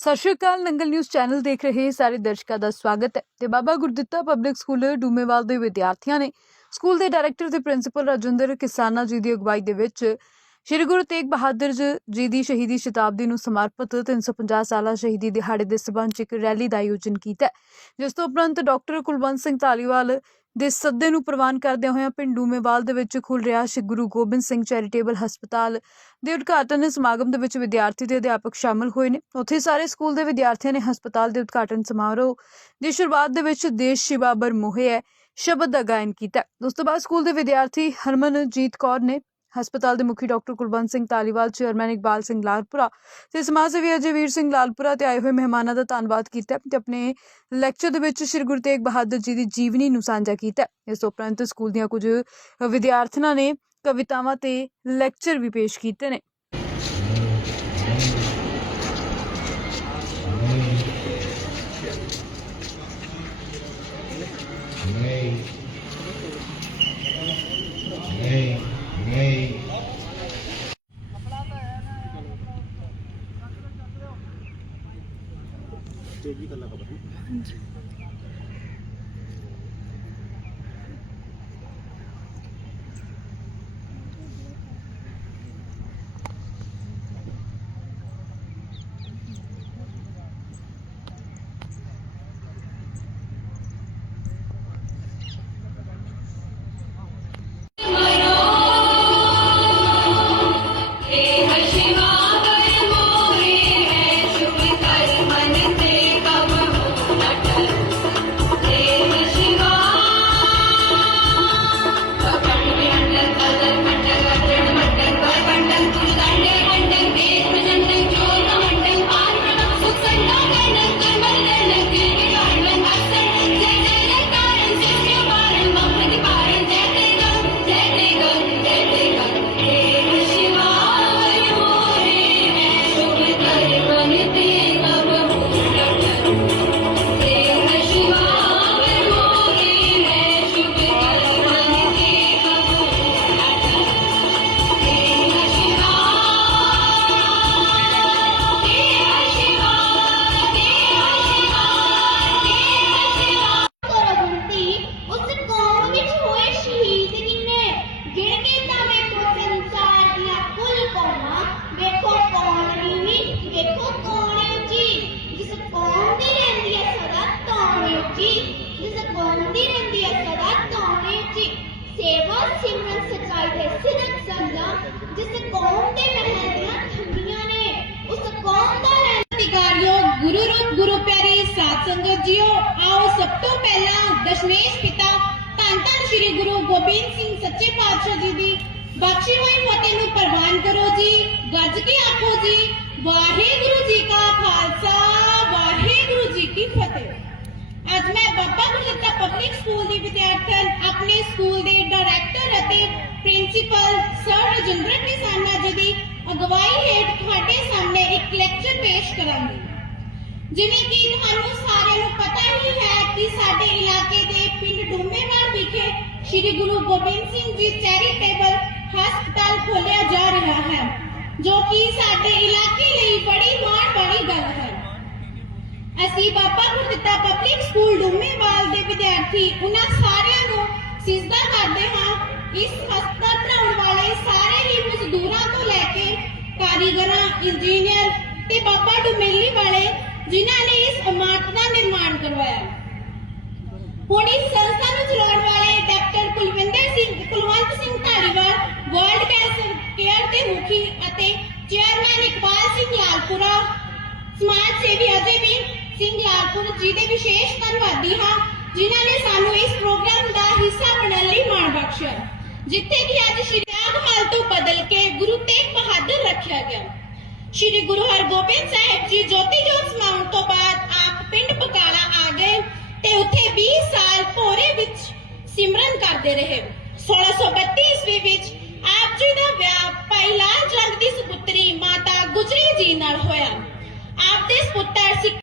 ਸਤਿ ਸ਼੍ਰੀ ਅਕਾਲ, ਨੰਗਲ ਨਿਊਜ਼ ਚੈਨਲ ਦੇਖ ਰਹੇ ਸਾਰੇ ਦਰਸ਼ਕਾਂ ਦਾ ਸਵਾਗਤ ਹੈ ਤੇ ਬਾਬਾ ਗੁਰਦਿੱਤਾ ਪਬਲਿਕ ਸਕੂਲ, ਡੂਮੇਵਾਲ ਦੇ ਵਿਦਿਆਰਥੀਆਂ ਨੇ ਸਕੂਲ ਦੇ ਡਾਇਰੈਕਟਰ ਤੇ ਪ੍ਰਿੰਸੀਪਲ ਰਾਜਿੰਦਰ ਕਿਸਾਨਾ ਜੀ ਦੀ ਅਗਵਾਈ ਦੇ ਵਿੱਚ ਸ਼੍ਰੀ ਗੁਰੂ ਤੇਗ ਬਹਾਦਰ ਜੀ ਦੀ ਸ਼ਹੀਦੀ ਸ਼ਤਾਬਦੀ ਨੂੰ ਸਮਰਪਿਤ 350 ਸਾਲਾ ਸ਼ਹੀਦੀ ਦਿਹਾੜੇ ਦੇ ਸਬੰਧ 'ਚ ਇੱਕ ਰੈਲੀ ਦਾ ਆਯੋਜਨ ਕੀਤਾ ਜਿਸ ਤੋਂ ਉਪਰੰਤ ਡਾਕਟਰ ਕੁਲਵੰਤ ਸਿੰਘ ਧਾਲੀਵਾਲ ਦੇ ਸੱਦੇ ਨੂੰ ਪ੍ਰਵਾਨ ਕਰਦਿਆਂ ਹੋਇਆਂ ਪਿੰਡ ਮੇਵਾਲ ਦੇ ਵਿੱਚ ਖੁੱਲ ਰਿਹਾ ਸ਼੍ਰੀ ਗੁਰੂ ਗੋਬਿੰਦ ਸਿੰਘ ਚੈਰੀਟੇਬਲ ਹਸਪਤਾਲ ਦੇ ਉਦਘਾਟਨ ਸਮਾਗਮ ਦੇ ਵਿੱਚ ਵਿਦਿਆਰਥੀ ਤੇ ਅਧਿਆਪਕ ਸ਼ਾਮਲ ਹੋਏ ਨੇ। ਉੱਥੇ ਸਾਰੇ ਸਕੂਲ ਦੇ ਵਿਦਿਆਰਥੀਆਂ ਨੇ ਹਸਪਤਾਲ ਦੇ ਉਦਘਾਟਨ ਸਮਾਰੋਹ ਦੀ ਸ਼ੁਰੂਆਤ ਦੇ ਵਿੱਚ ਦੇਸ਼ ਸ਼ਿਵਾ ਬਰ ਮੋਹੇ ਹੈ ਸ਼ਬਦ ਦਾ ਗਾਇਨ ਕੀਤਾ। ਉਸ ਤੋਂ ਬਾਅਦ ਸਕੂਲ ਦੇ ਵਿਦਿਆਰਥੀ ਹਰਮਨਜੀਤ ਕੌਰ ਨੇ ਹਸਪਤਾਲ ਦੇ ਮੁਖੀ ਡਾਕਟਰ ਕੁਲਵੰਤ ਸਿੰਘ ਤਾਲੀਵਾਲ ਚੇਅਰਮੈਨ ਇਕਬਾਲ ਸਿੰਘ ਲਾਲਪੁਰਾ ਤੇ ਸਮਾਜ ਸੇਵੀ ਅਜੇਵੀਰ ਸਿੰਘ ਲਾਲਪੁਰਾ ਤੇ ਆਏ ਹੋਏ ਮਹਿਮਾਨਾਂ ਦਾ ਧੰਨਵਾਦ ਕੀਤਾ ਤੇ ਆਪਣੇ ਲੈਕਚਰ ਦੇ ਵਿੱਚ ਸ਼੍ਰੀ ਗੁਰੂ ਤੇਗ ਬਹਾਦਰ ਜੀ ਦੀ ਜੀਵਨੀ ਨੂੰ ਸਾਂਝਾ ਕੀਤਾ ਇਸ ਤੋਂ ਉਪਰੰਤ ਸਕੂਲ ਦੀਆਂ ਕੁਝ ਵਿਦਿਆਰਥਣਾਂ ਨੇ ਕਵਿਤਾਵਾਂ ਤੇ ਲੈਕਚਰ ਵੀ ਪੇਸ਼ ਕੀਤੇ ਨੇ Nay. ਤੇਜੀ ਗੱਲਾਂ ਖਬਰ ਹਾਂਜੀ ਦਸ਼ਮੇਸ਼ ਪਿਤਾ ਧੰਨ ਧੰਨ ਸ੍ਰੀ ਗੁਰੂ ਗੋਬਿੰਦ ਸਿੰਘ ਸੱਚੇ ਪਾਤਸ਼ਾਹ ਜੀ ਦੀ ਬਖਸ਼ੀ ਹੋਈ ਫਤਿਹ ਨੂੰ ਪ੍ਰਵਾਨ ਕਰੋ ਜੀ। ਗੱਜ ਕੇ ਆਖੋ ਜੀ, ਵਾਹਿਗੁਰੂ ਜੀ ਕਾ ਖਾਲਸਾ, ਵਾਹਿਗੁਰੂ ਜੀ ਕੀ ਫਤਿਹ। ਅੱਜ ਮੈਂ ਬਾਬਾ ਗੁਰਦਿੱਤਾ ਪਬਲਿਕ ਸਕੂਲ ਦੀ ਵਿਦਿਆਰਥਣ, ਆਪਣੇ ਸਕੂਲ ਦੇ ਡਾਇਰੈਕਟਰ ਅਤੇ ਪ੍ਰਿੰਸੀਪਲ ਸਰ ਰਜਿੰਦਰ ਕਿਸਾਨਾ ਜੀ ਦੀ ਅਗਵਾਈ ਹੇਠ ਤੁਹਾਡੇ ਸਾਹਮਣੇ ਇੱਕ ਲੈਕਚਰ ਪੇਸ਼ ਕਰਾਂਗੀ। ਜਿਵੇਂ ਕਿ ਤੁਹਾਨੂੰ ਸਾਰਿਆਂ ਨੂੰ ਪਤਾ ਹੀ ਹੈ ਕਿ ਸਾਡੇ ਇਲਾਕੇ ਦੇ ਪਿੰਡ ਡੂਮੇਵਾਲ ਵਿਖੇ ਸ੍ਰੀ ਗੁਰੂ ਗੋਬਿੰਦ ਸਿੰਘ ਜੀ ਚੈਰੀਟੇਬਲ ਹਸਪਤਾਲ ਖੋਲ੍ਹਿਆ ਜਾ ਰਿਹਾ ਹੈ, ਜੋ ਕਿ ਸਾਡੇ ਇਲਾਕੇ ਲਈ ਬੜੀ ਮਾਣ ਵਾਲੀ ਗੱਲ ਹੈ। ਅਸੀਂ ਬਾਬਾ ਗੁਰਦਿੱਤਾ ਪਬਲਿਕ ਸਕੂਲ ਡੂਮੇਵਾਲ ਦੇ ਵਿਦਿਆਰਥੀ ਉਹਨਾਂ ਸਾਰਿਆਂ ਨੂੰ ਸਿਜਦਾ ਕਰਦੇ ਹਾਂ, ਇਸ ਹਸਪਤਾਲ ਬਣਾਉਣ ਵਾਲੇ ਸਾਰੇ ਹੀ ਮਜ਼ਦੂਰਾਂ ਤੋਂ ਲੈ ਕੇ ਕਾਰੀਗਰਾਂ ਇੰਜੀਨੀਅਰ ਤੇ ਬਾਬਾ ਡੁਮੇਲੀ ਵਾਲੇ ਜਿਨ੍ਹਾਂ ਨੇ ਇਸ ਇਮਾਰਤ ਦਾ ਨਿਰਮਾਣ ਕਰਵਾਇਆ। ਹੁਣ ਇਸ ਸੰਸਥਾ ਨੂੰ ਚਲਾਉਣ ਵਾਲੇ doctor Kulwinder Singh, Kulwant Singh Dhaliwal world cancer care ਦੇ ਮੁਖੀ ਅਤੇ ਚੇਅਰਮੈਨ ਇਕਬਾਲ ਸਿੰਘ ਲਾਲਪੁਰਾ, ਸਮਾਜ ਸੇਵੀ ਅਜੇਵੀਰ ਸਿੰਘ ਲਾਲਪੁਰ ਜੀ ਦੇ ਵਿਸ਼ੇਸ਼ ਧੰਨਵਾਦੀ ਹਾਂ, ਜਿਨ੍ਹਾਂ ਨੇ ਸਾਨੂੰ ਇਸ ਪ੍ਰੋਗਰਾਮ ਦਾ ਹਿੱਸਾ ਬਣਨ ਲਈ ਮਾਣ ਬਖਸ਼ਿਆ। ਜਿੱਥੇ ਕਿ ਅੱਜ ਸ਼੍ਰੀ ਰਾਗਮਲ ਤੋਂ ਬਦਲ ਕੇ ਗੁਰੂ ਤੇਗ ਬਹਾਦਰ ਰੱਖਿਆ ਗਿਆ। ਸ਼੍ਰੀ ਗੁਰੂ ਹਰਗੋਬਿੰਦ ਸਾਹਿਬ ਜੀ ਜੋਤੀ ਜੋਤ ਸਮਾਉਣ ਤੋਂ ਬਾਅਦ ਆਪ ਪਿੰਡ ਬਕਾਲਾ ਆ ਗਏ ਤੇ ਉੱਥੇ 20 ਸਾਲ ਭੋਰੇ ਵਿੱਚ ਸਿਮਰਨ ਕਰਦੇ ਰਹੇ। 1632 ਈਸਵੀ ਵਿੱਚ ਆਪ ਜੀ ਦਾ ਵਿਆਹ ਭਾਈ ਲਾਲ ਚੰਦ ਦੀ ਸੁਪੁੱਤਰੀ ਮਾਤਾ ਗੁਜਰੀ ਜੀ ਨਾਲ ਹੋਇਆ। ਆਪ ਦੇ ਸੁਪੁੱਤਰ